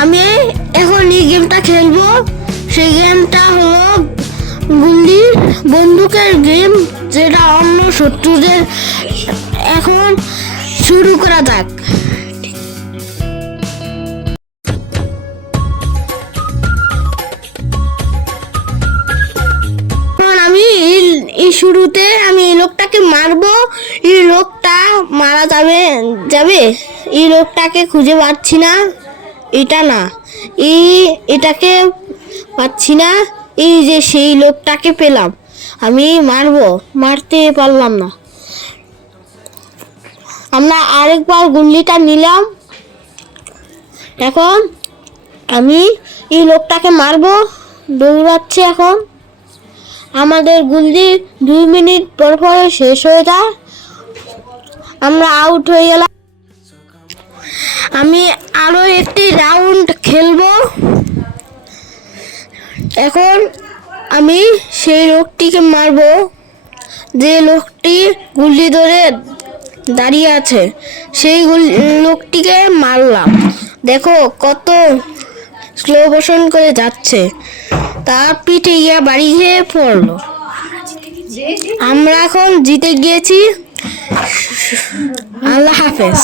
আমি এখন এই গেমটা খেলবো। সেই গেমটা হলো গুলি বন্দুকের গেম, যেটা অন্য শত্রুদের। এখন শুরু করা যাক। আমি এই শুরুতে আমি এই লোকটাকে মারবো। এই লোকটা মারা যাবে। এই লোকটাকে খুঁজে পাচ্ছি না। এটা না, এটাকে পাচ্ছি না। এই যে সেই লোকটাকে পেলাম, আমি মারতে পারলাম না। আমরা আরেকবার গুল্লিটা নিলাম। এখন আমি এই লোকটাকে মারবো। দৌড়াচ্ছে এখন। আমাদের গুল্লি 2 মিনিট পর শেষ হয়ে যায়। আমরা আউট হয়ে গেলাম। আমি আরো একটি রাউন্ড খেলবো। এখন আমি সেই লোকটিকে মারবো, যে লোকটি গুল্লি ধরে দাঁড়িয়ে আছে। সেই লোকটিকে মারলাম। দেখো কত স্লো মোশন করে যাচ্ছে। তার পিঠে গিয়ে বাড়ি খেয়ে পড়লো। আমরা এখন জিতে গিয়েছি। আল্লাহ হাফেজ।